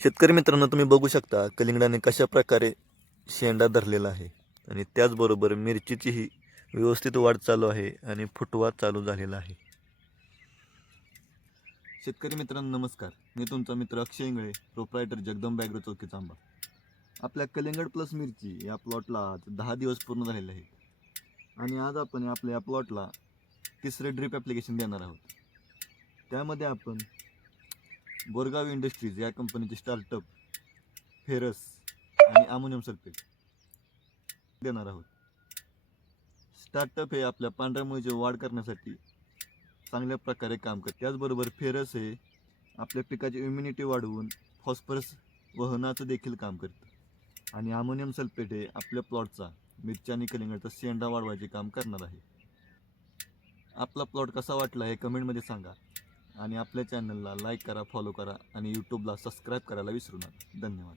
शेतकरी मित्रांनो, तुम्ही बघू शकता कलिंगडाने कशा प्रकारे शेंडा धरलेला आहे आणि त्याचबरोबर मिरचीचीही व्यवस्थित वाढ चालू आहे आणि फुटवा चालू झालेला आहे. शेतकरी मित्रांनो नमस्कार, मी तुमचा मित्र अक्षय इंगळे, प्रोप्रायटर जगदंबा ॲग्रो चौकी चांबा. आपल्या कलिंगड प्लस मिरची या प्लॉटला आज 10 दिवस पूर्ण झालेले आहेत आणि आज आपण आपल्या या प्लॉटला तिसरे ड्रिप ॲप्लिकेशन देणार आहोत. त्यामध्ये आपण बोरगाव इंडस्ट्रीज या कंपनीचे स्टार्टअप फेरस आणि अमोनियम सल्फेट देणार आहोत. स्टार्टअप हे आपल्या पांढऱ्या मुळीची वाढ करण्यासाठी चांगल्या प्रकारे काम करते. त्याचबरोबर फेरस हे आपल्या पिकाची इम्युनिटी वाढवून फॉस्फरस वहनाचं देखील काम करतं आणि अमोनियम सल्फेट हे आपल्या प्लॉटचा मिरची आणि कलिंगडचा शेंडा वाढवायचे काम करणार आहे. आपला प्लॉट कसा वाटला हे कमेंटमध्ये सांगा आणि आपल्या चॅनलला लाईक करा, फॉलो करा आणि यूट्यूबला सबस्क्राईब करायला विसरू नका. धन्यवाद.